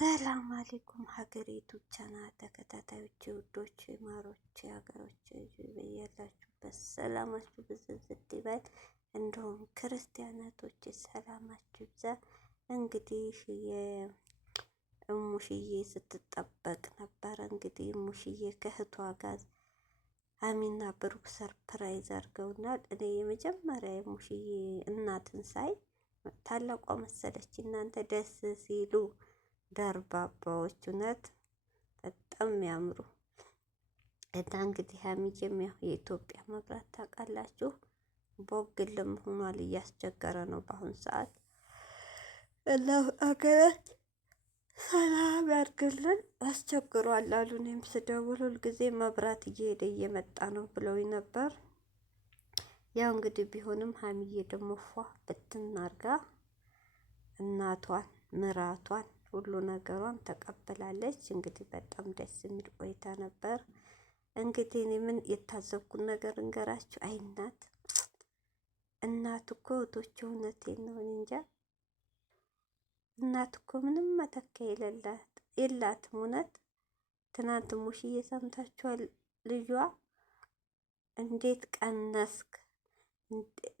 ሰላም አለይኩም ሀገሬቱ ቻናል ተከታታዮች ውዶች ማሮች ሀገሮች በያላችሁበት ሰላማችሁ ብዝዝት ይበል። እንዲሁም ክርስቲያናቶች ሰላማችሁ ይብዛ። እንግዲህ የሙሽዬ ስትጠበቅ ነበረ። እንግዲህ ሙሽዬ ከእህቷ ጋር አሚና ብሩክ ሰርፕራይዝ አድርገውናል። እኔ የመጀመሪያ የሙሽዬ እናትን ሳይ ታላቋ መሰለች። እናንተ ደስ ሲሉ ደርባባዎች እውነት በጣም የሚያምሩ እና እንግዲህ ሀሚዬም ያው የኢትዮጵያ መብራት ታውቃላችሁ ቦግልም ሆኗል፣ እያስቸገረ ነው በአሁን ሰዓት እና አገራት ሰላም ያድርግልን። አስቸግሯል አሉ። እኔም ስደውል ሁልጊዜ መብራት እየሄደ እየመጣ ነው ብለውኝ ነበር። ያው እንግዲህ ቢሆንም ሀሚዬ ደግሞ ፏ ብትናርጋ እናቷን ምራቷን ሁሉ ነገሯን ተቀብላለች። እንግዲህ በጣም ደስ የሚል ቆይታ ነበር። እንግዲህ እኔ ምን የታዘብኩት ነገር እንገራችሁ። አይ እናት እኮ እህቶች እውነቴን ነው እንጃ እናት እኮ ምንም መተኪያ የላትም። እውነት ትናንት ሙሽዬ ሰምታችኋል። ልጇ እንዴት ቀነስክ?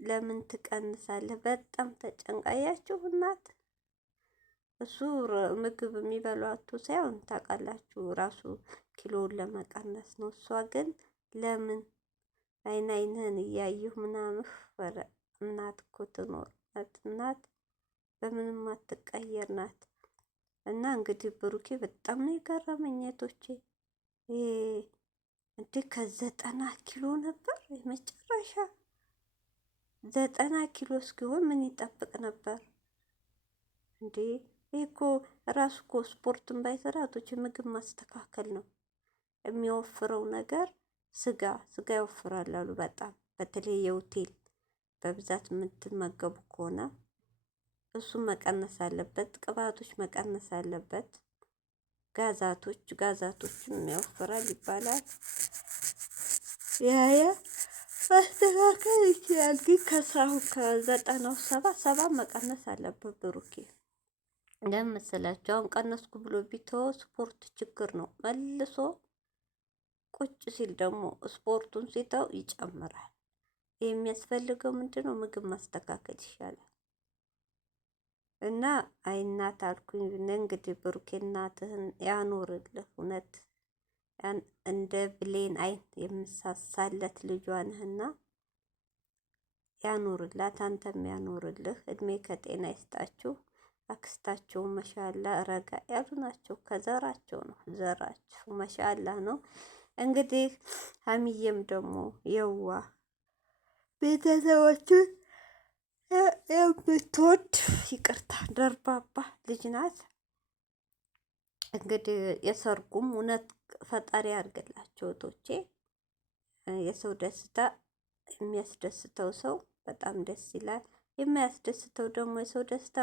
ለምን ትቀንሳለህ? በጣም ተጨንቃያችሁ እናት እሱ ምግብ የሚበሏቱ ሳይሆን ታውቃላችሁ ራሱ ኪሎውን ለመቀነስ ነው። እሷ ግን ለምን አይንህን እያየሁ ምናምን ወረ እናት እኮ ትኖር እናት በምንም አትቀየር ናት። እና እንግዲህ ብሩኬ በጣም ነው የገረመኝ እህቶቼ። እንዴ ከ90 ኪሎ ነበር የመጨረሻ 90 ኪሎ እስኪሆን ምን ይጠብቅ ነበር እንዴ? ይህ እኮ ራሱ እኮ ስፖርትን ባይሰራቶች ምግብ ማስተካከል ነው። የሚወፍረው ነገር ስጋ ይወፍራል አሉ በጣም በተለይ የሆቴል በብዛት የምትመገቡ ከሆነ እሱም መቀነስ አለበት። ቅባቶች መቀነስ አለበት። ጋዛቶችም ያወፍራል ይባላል። ያየ ማስተካከል ይችላል። ግን ከስራው ከ97 መቀነስ አለበት ብሩኬ። እንደምስላቸው አሁን ቀነስኩ ብሎ ቢተው ስፖርት ችግር ነው። መልሶ ቁጭ ሲል ደግሞ ስፖርቱን ሲተው ይጨምራል። የሚያስፈልገው ምንድነው? ምግብ ማስተካከል ይሻላል። እና አይናት አልኩኝ እንግዲህ ብሩኬ እናትህን ያኖርልህ። እውነት እንደ ብሌን አይን የምሳሳለት ልጇ ነህና ያኖርላት፣ አንተም ያኖርልህ። እድሜ ከጤና ይስጣችሁ። አክስታቸው መሻላ ረጋ ያሉ ናቸው። ከዘራቸው ነው ዘራቸው መሻላ ነው። እንግዲህ ሀሚዬም ደግሞ የዋ ቤተሰቦችን የምትወድ ይቅርታ ደርባባ ልጅ ናት። እንግዲህ የሰርጉም እውነት ፈጣሪ ያድርግላቸው እህቶቼ። የሰው ደስታ የሚያስደስተው ሰው በጣም ደስ ይላል። የሚያስደስተው ደግሞ የሰው ደስታ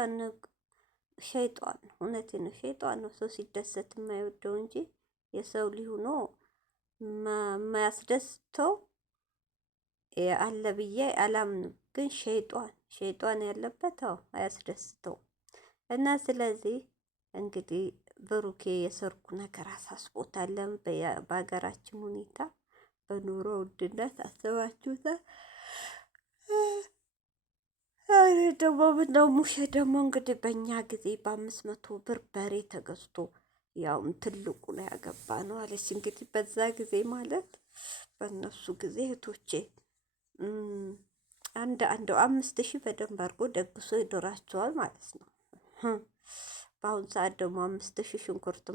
ሸይጧን ነው። እውነቴን ነው፣ ሸይጧን ነው ሰው ሲደሰት የማይወደው እንጂ የሰው ልጅ ሆኖ የማያስደስተው አለ ብዬ አላምንም። ግን ሸይጧን ያለበት አያስደስተው እና ስለዚህ እንግዲህ ብሩኬ የሰርጉ ነገር አሳስቦታለን። በሀገራችን ሁኔታ በኑሮ ውድነት አስባችሁታል። ደግሞ ምነው ሙሼ ደግሞ እንግዲህ በእኛ ጊዜ በ500 ብር በሬ ተገዝቶ ያውም ትልቁ ላይ ያገባ ነው አለች። እንግዲህ በዛ ጊዜ ማለት በእነሱ ጊዜ እህቶቼ አንድ 5000 በደንብ አድርጎ ደግሶ ይዶራቸዋል ማለት ነው። በአሁን ሰዓት ደግሞ 5000 ሽንኩርት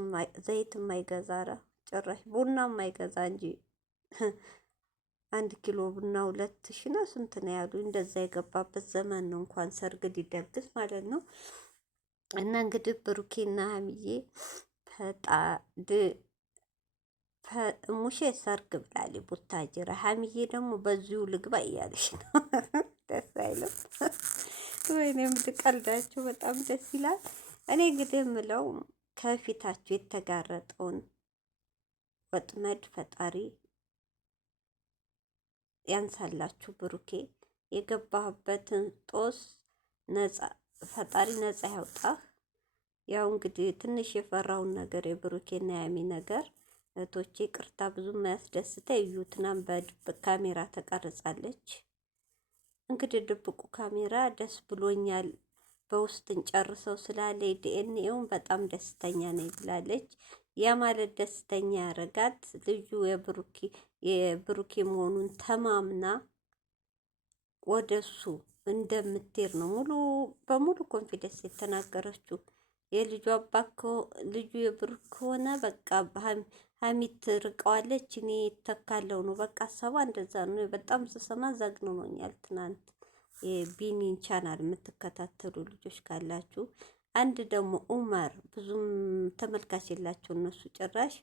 ዘይት የማይገዛ ጭራሽ ቡና የማይገዛ እንጂ 1 ኪሎ ቡና 2000 ነው ስንት ነው ያሉ። እንደዛ የገባበት ዘመን ነው። እንኳን ሰርግ ሊደግስ ማለት ነው። እና እንግዲህ ብሩኬና ሀሚዬ ሙሼ ሰርግ ብላል ቡታጅራ፣ ሀሚዬ ደግሞ በዚሁ ልግባ እያለች ነው። ደስ አይልም? ወይኔ የምትቀልዳቸው በጣም ደስ ይላል። እኔ እንግዲህ የምለው ከፊታችሁ የተጋረጠውን ወጥመድ ፈጣሪ ያንሳላችሁ። ብሩኬ የገባህበትን ጦስ ፈጣሪ ነጻ ያውጣህ። ያው እንግዲህ ትንሽ የፈራውን ነገር የብሩኬና ያሚ ነገር እህቶቼ ቅርታ ብዙም ያስደስተ እዩትናም በድብቅ ካሜራ ተቀርጻለች። እንግዲህ ድብቁ ካሜራ ደስ ብሎኛል በውስጥ እንጨርሰው ስላለ ዲኤንኤውን በጣም ደስተኛ ነኝ ብላለች። ያ ማለት ደስተኛ ያረጋት ልጁ የብሩኬ መሆኑን ተማምና ወደሱ እንደምትሄድ ነው ሙሉ በሙሉ ኮንፊደንስ የተናገረችው። የልጁ አባት ልጁ የብሩክ ከሆነ በቃ ሀሚት ርቀዋለች፣ እኔ ተካለው ነው በቃ ሀሳቧ እንደዛ ነው። በጣም ስሰማ ዘግኖኛል ትናንት። የቢኒን ቻናል የምትከታተሉ ልጆች ካላችሁ፣ አንድ ደግሞ ኡመር ብዙም ተመልካች የላቸው እነሱ ጭራሽ።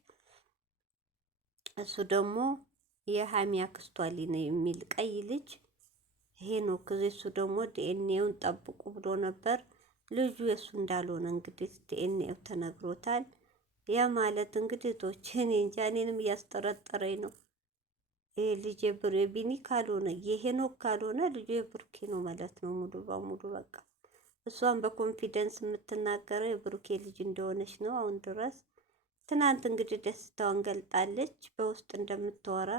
እሱ ደግሞ የሀሚ አክስቷ ነው የሚል ቀይ ልጅ ሄኖክ፣ እሱ ደግሞ ዲኤንኤውን ጠብቁ ብሎ ነበር። ልጁ የእሱ እንዳልሆነ እንግዲህ ዲኤንኤው ተነግሮታል። ያ ማለት እንግዲህ ቶች እኔ እንጃ እኔንም እያስጠረጠረኝ ነው። ይሄ ልጅ የቢኒ ካልሆነ የሄኖክ ካልሆነ ልጁ የብሩኬ ነው ማለት ነው ሙሉ በሙሉ በቃ። እሷን በኮንፊደንስ የምትናገረው የብሩኬ ልጅ እንደሆነች ነው አሁን ድረስ። ትናንት እንግዲህ ደስታዋን ገልጣለች በውስጥ እንደምታወራ